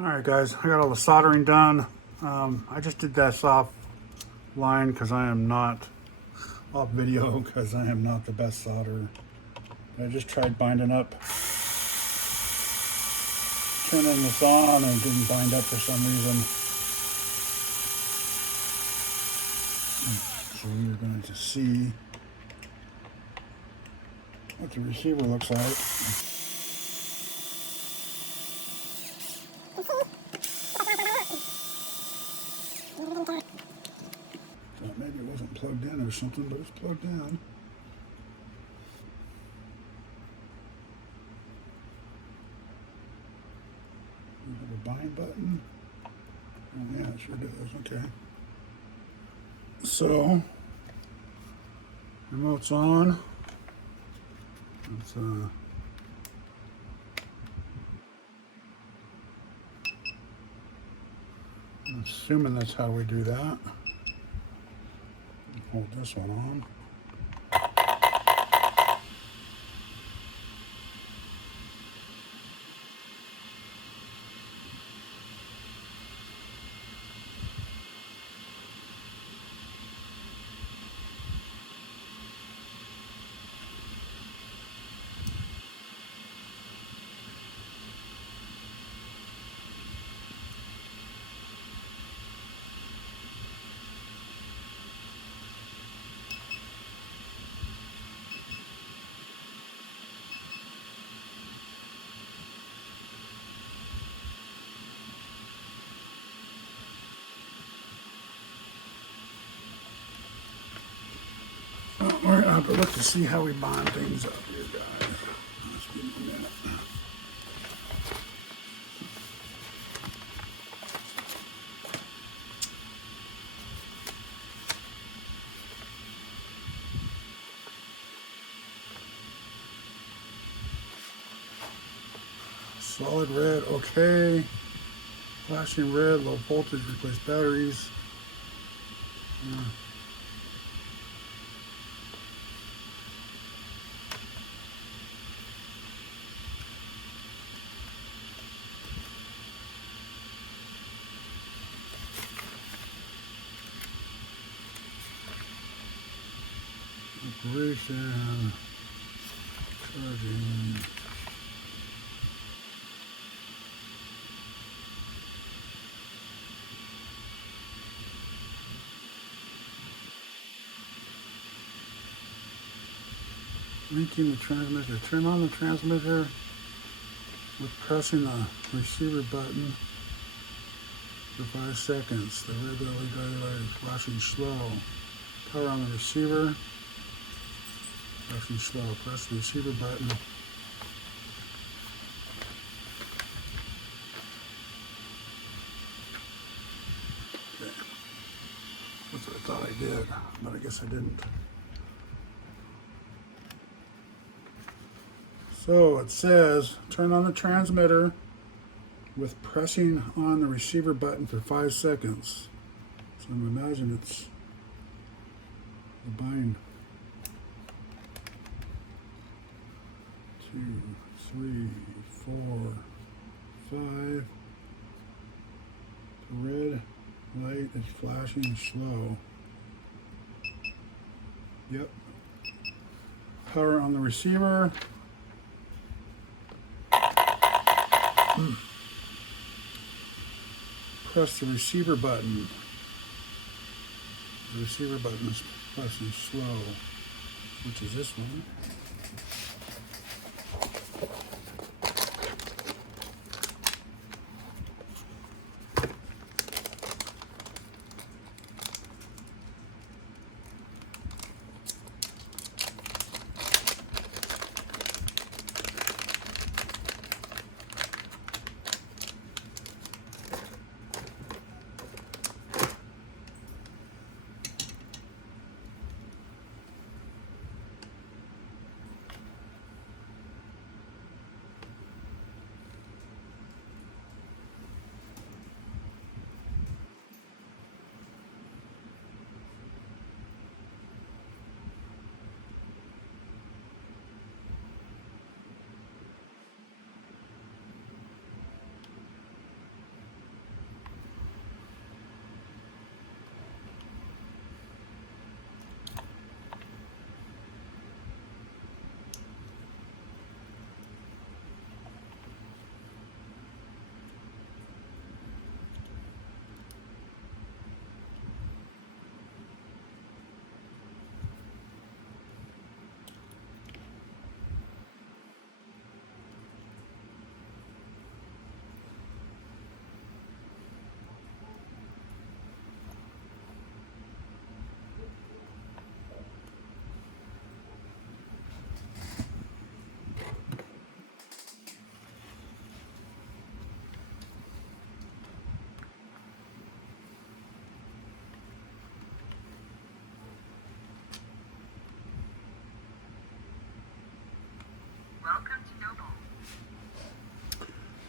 Alright guys, I got all the soldering done. I just did this off line because I am not off video because I am not the best solderer. I just tried binding up, turning this on, and it didn't bind up for some reason. So you're going to see what the receiver looks like. Maybe it wasn't plugged in or something, but it's plugged in. We have a bind button. Oh yeah, it sure does. Okay. So, remote's on. Let's I'm assuming that's how we do that. Hold this one on. We're going to have to look to see how we bond things up here, guys. Let's give me a minute. Solid red, okay. Flashing red, low voltage, replace batteries. Operation, charging. Linking the transmitter. Turn on the transmitter with pressing the receiver button for 5 seconds. The red LED light is flashing slow. Power on the receiver. Flashing slow. Press the receiver button. Okay. That's what I thought I did, but I guess I didn't. So it says, turn on the transmitter with pressing on the receiver button for 5 seconds. So I'm imagining it's the bind. 2, 3, 4, 5. The red light is flashing slow. Yep. Power on the receiver. Press the receiver button. The receiver button is pressing slow, which is this one.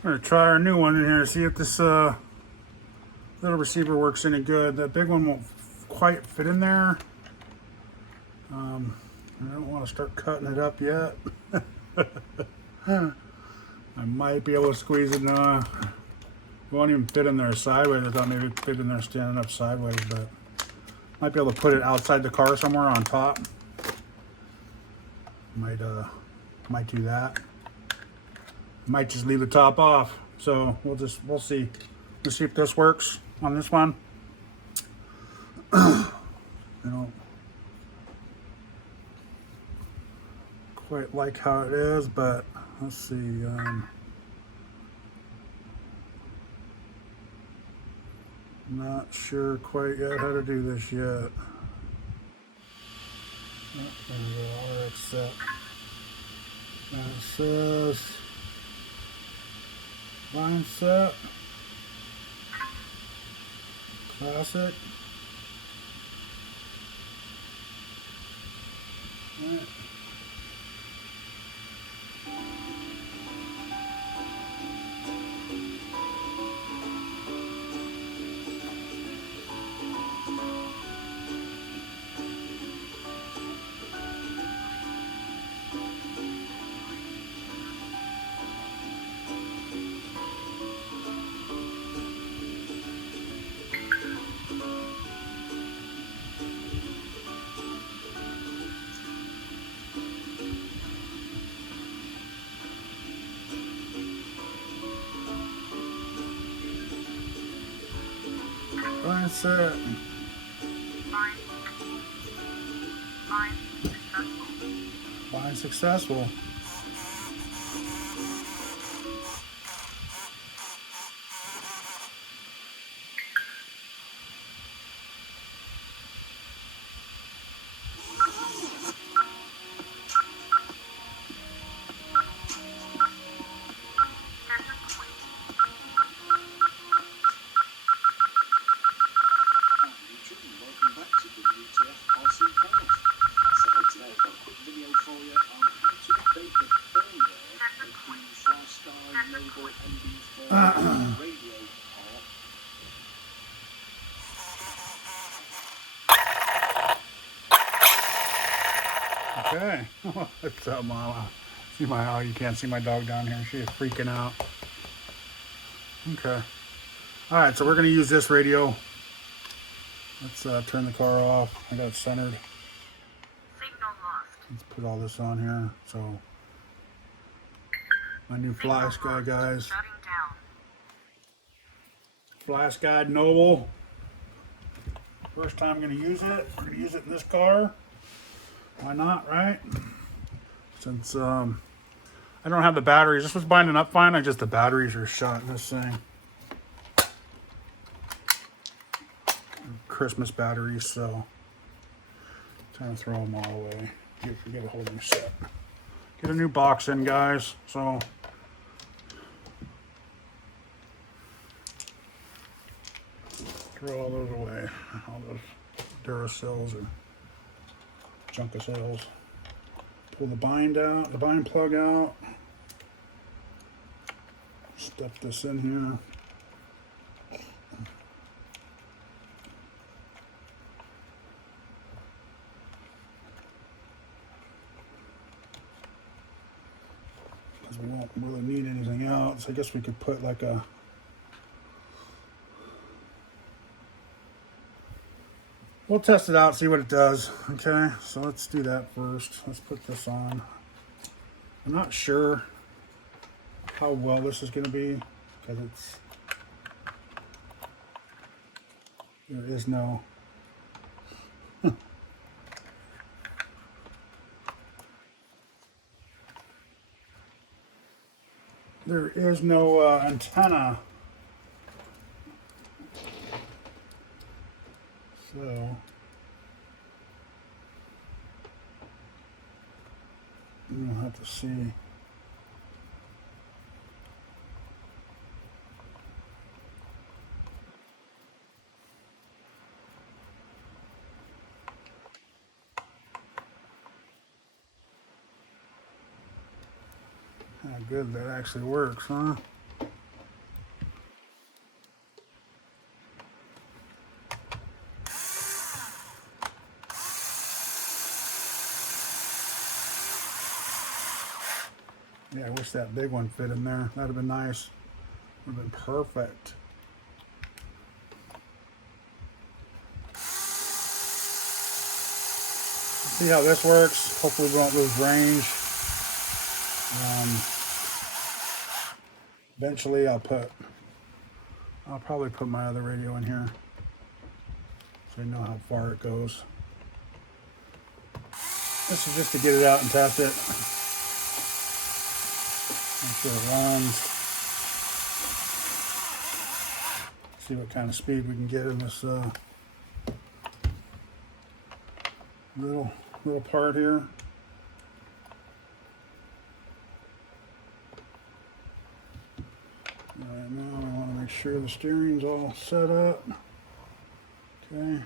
gonna try our new one in here, see if this little receiver works any good. That big one won't quite fit in there. I don't want to start cutting it up yet. I might be able to squeeze it. No, it won't even fit in there sideways. I thought maybe it'd fit in there standing up sideways, but might be able to put it outside the car somewhere on top. Might do that. Might just leave the top off. So we'll see. Let's see if this works on this one. I don't quite like how it is, but let's see. Not sure quite yet how to do this yet. There we go, RX set. And it says line set, classic. Right. Line set. Line successful. Okay. What's up, Mama? See oh, you can't see my dog down here. She is freaking out. Okay. All right, so we're gonna use this radio. Let's turn the car off. I got it centered. Signal lost. Let's put all this on here. So my new flash guide, guys. Shutting down. Flash guide Noble. First time I'm gonna use it. We're gonna use it in this car. Why not, right? Since I don't have the batteries. This was binding up fine. Just the batteries are shot in this thing. Christmas batteries, so time to throw them all away. Get a holding set. Get a new box in, guys. So throw all those away. All those Duracells or Junkacells. Pull the bind out, the bind plug out. Stuff this in here. Because we won't really need anything else. I guess we could put like a we'll test it out, see what it does. Okay, so let's do that first. Let's put this on. I'm not sure how well this is going to be because there is no there is no antenna. So you'll have to see. How good that actually works, huh? Yeah, I wish that big one fit in there. That'd have been nice. Would have been perfect. See how this works. Hopefully we won't lose range. Eventually I'll probably put my other radio in here so I know how far it goes. This is just to get it out and test it. Make sure it runs. See what kind of speed we can get in this little part here. All right, now I want to make sure the steering's all set up. Okay.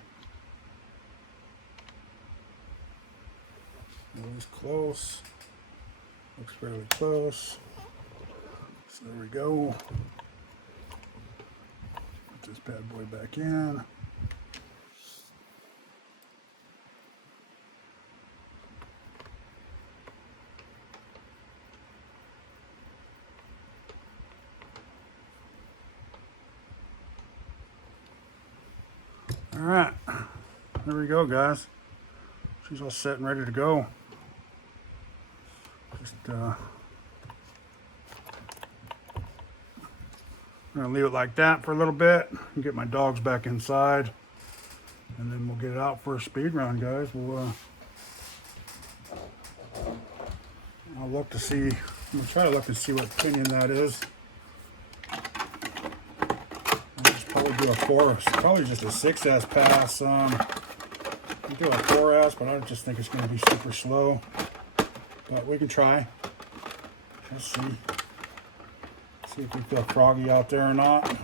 It was close. Looks fairly close. So there we go. Put this bad boy back in. All right, there we go, guys. She's all set and ready to go. Just I'm gonna leave it like that for a little bit and get my dogs back inside, and then we'll get it out for a speed run, guys. I'll look to see. I'm gonna try to look and see what pinion that is. Probably do a 4, probably just a 6S pass. I'll do a 4S, but I just think it's going to be super slow. But we can try. Let's see. See if we feel froggy out there or not.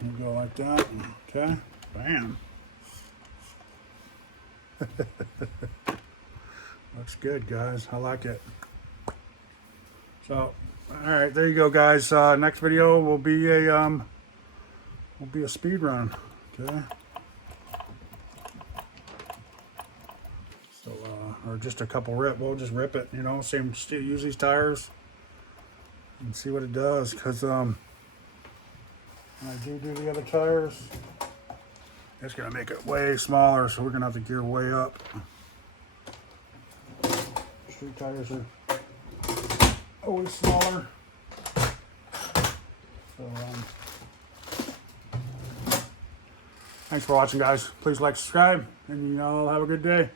We'll go like that. Okay. Bam. Looks good, guys. I like it. So. All right, there you go, guys. Next video will be a speed run. Okay. So or just a couple rip. We'll just rip it. You know, use these tires and see what it does. Cause when I do the other tires, it's gonna make it way smaller. So we're gonna have to gear way up. Street tires are always smaller. So, thanks for watching, guys. Please like, subscribe, and you all have a good day.